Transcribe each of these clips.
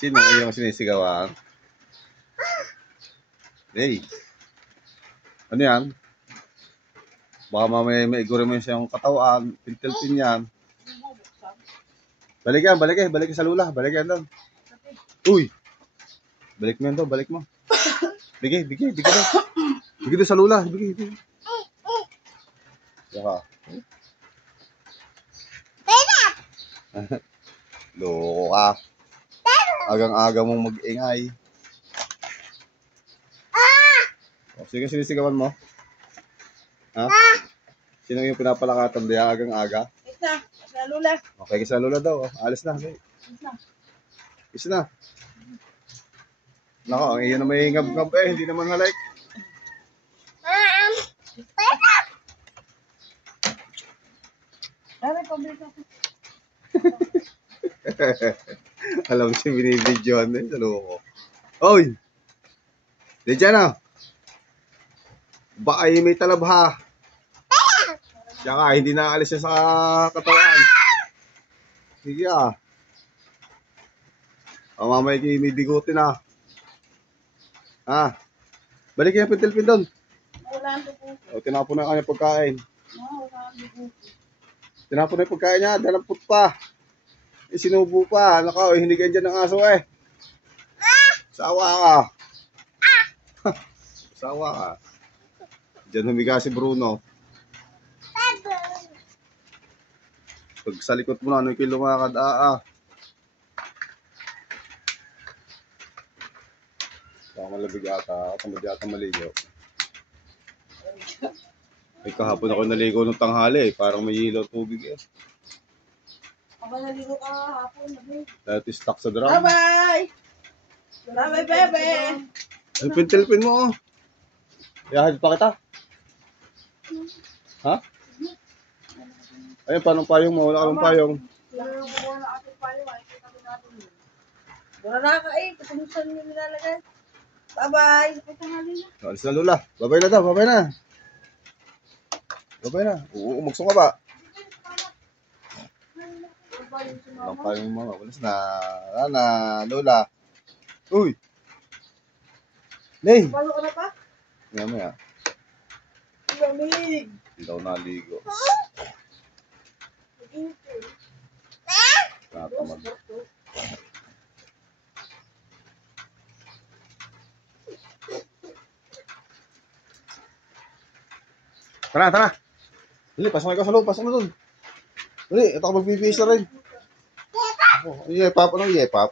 Sino yung sinisigawan? Hey, ano yan? Baka mamaya may iguro mo siyang katawan, pintil-pin yan. Balik yan, balik sa lula, balik yan doon. Uy! Balik mo yan doon, balik mo. Bigay doon. Bigay doon sa lula, bigay. Saka. Loko ka. Agang-aga mong mag-ingay. O, sige, sinisigawan mo? Ha? Sino yung pinapalakatan diya agang-aga? Isa, sa lula. Okay, sa lula daw. Alis na. Isa na. Nako, ang iyan na may ngab-ngab eh. Hindi naman halike. Alam siya binibidyoan eh. Sa loko. Oy! Di dyan ah. Baka may talabha. Siya ka, hindi nakaalis siya sa katawan. Sige ah. O mamaya kayo may bigutin ah. Ha? Balik yung pintil-pin doon. O tinapon na kanya pagkain. Tinapon na yung pagkain niya. Dalampot pa. Sinubo pa. Naka, hindi ka dyan ng aso eh. Sawa ka. Sawa ka. Diyan humiga si Bruno. Pag sa likod mo na, ano yung lumakad? Baka malabig ata. Tamad yata maligo. Ay kahapon ako naligo ng tanghali. Parang may ilaw tubig eh. Ako naligo ka hapon. Dahil stuck sa drum. Bye-bye! Bye-bye, bebe! Ay, pintil-pin mo oh. Iahad pa kita. Ha? Ayun, paano payong mo? Wala ka ng payong. Wala na ka eh. Kung saan nyo nilalagay. Bye-bye! Alis na lula. Babay na daw, babay na. Babay na. Umugso ka ba? Walang payong mga. Walas na. Wala na, lula. Uy! Ney! Palo ka na pa? Maya. Lamig! Hindi daw naligo. Natamad. Tara. Dali, pasok ikaw sa loob. Pasok na doon. Dali, ito ako magbibihis na rin. Yepap, anong yepap?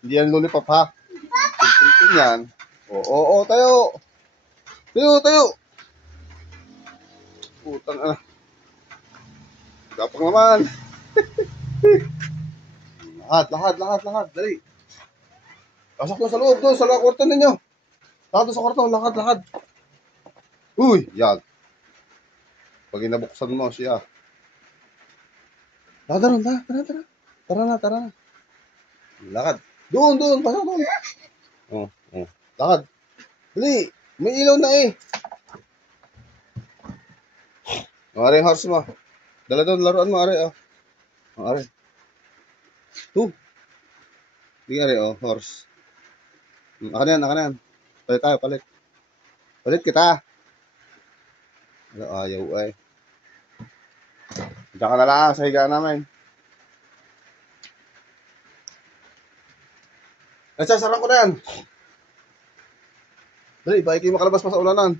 Hindi yan lollipop ha. Pintil yan. Oo, tayo. Tayo. Putang ah. Gapang naman. lahat. Dali. Pasok na sa loob doon, sa kwarto ninyo. Lakad sa kwarto, lakad. Uy, yan. Pag inabuksan mo siya. Tara na. Lakad. Doon, pasok doon. Oh. Lakad. Dali, may ilaw na eh. Ari, horse mo. Dala doon, laruan mo, Ari. Ari. Tu. Hindi, Ari, horse. Ako na yan. Palit. Palit kita. Ayaw ay. Diyan ka na lang sa higa namin. Nagsasarang ko na yan. Dali, baka kayo makalabas pa sa ulanan.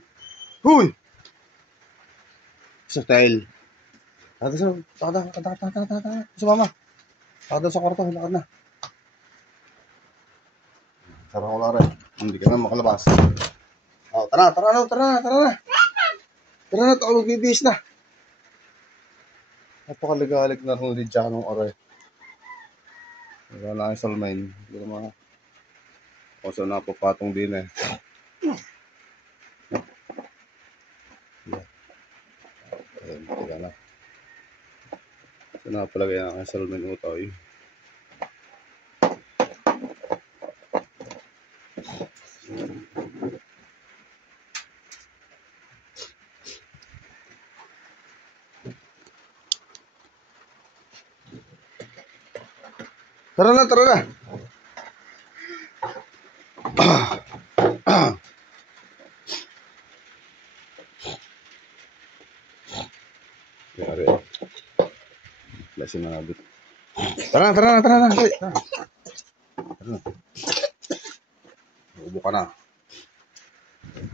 Huy! Sa tail. Takad sa mama. Takad sa kwarto, lakad na. Sarang ko lang rin. Hindi ka na makalabas. Tara na. Tara na, ako magbibihis na. Napakaligalig na kung lidya ng oray. Wala na yung salmain. Hindi naman. Kasi napapatong din eh. Ayun, tira na. So napalagay na ang salmain utoy. Tara na. si Manabit. Tara na. Tara na. Ubo ka na.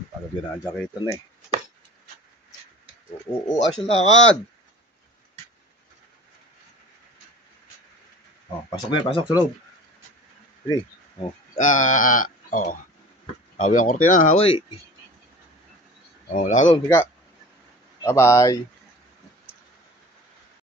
Palagyan na ang jacket na eh. Oo, ayos ang lakad. Oh, pasok na, pasok sa loob. Sige. Oh. Oh. Hawi ang kortina, hawi. Oh, lakad doon, higa. Bye-bye.